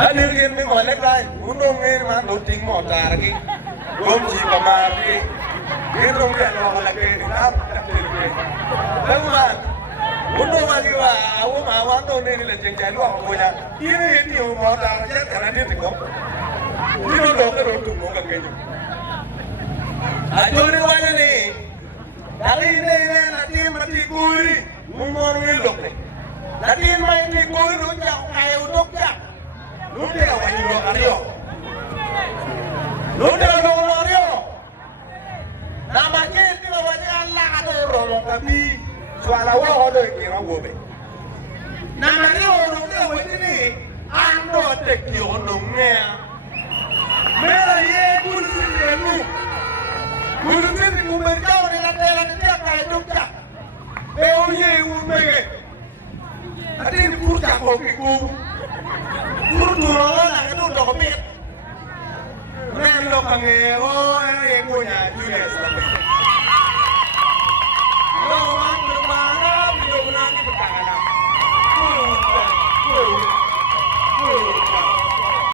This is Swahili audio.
Hadir ini mana kai, undung ini mana looting motor lagi, gomji kamar lagi, ini dong dia orang lagi di dalam, teman, undung lagi wah, aku mawan tuh ini leceng jalu aku punya, ini motor aja karena dia tengok, ini dong kan untuk ngomong kayaknya, ajo ini wajah nih, kali ini nanti mati kuri, ngomongin dong nih, nanti main di kuri rujak kayak untuk jak. Lude awak ini dua kali yo. Lude dua kali yo. Nama kita wajah Allah atau orang kami soal awak ada kira wobe. Nama dia orang dia wajah ini ando teki onongnya. Mereka ye kursin dulu. Kursin di kumerkau di lantai dia kayak dokter. Beo ye umege. Ada yang kurcak kopiku. Guru orang itu udah kopit. Mereka bilang panggil, oh ini punya Julius.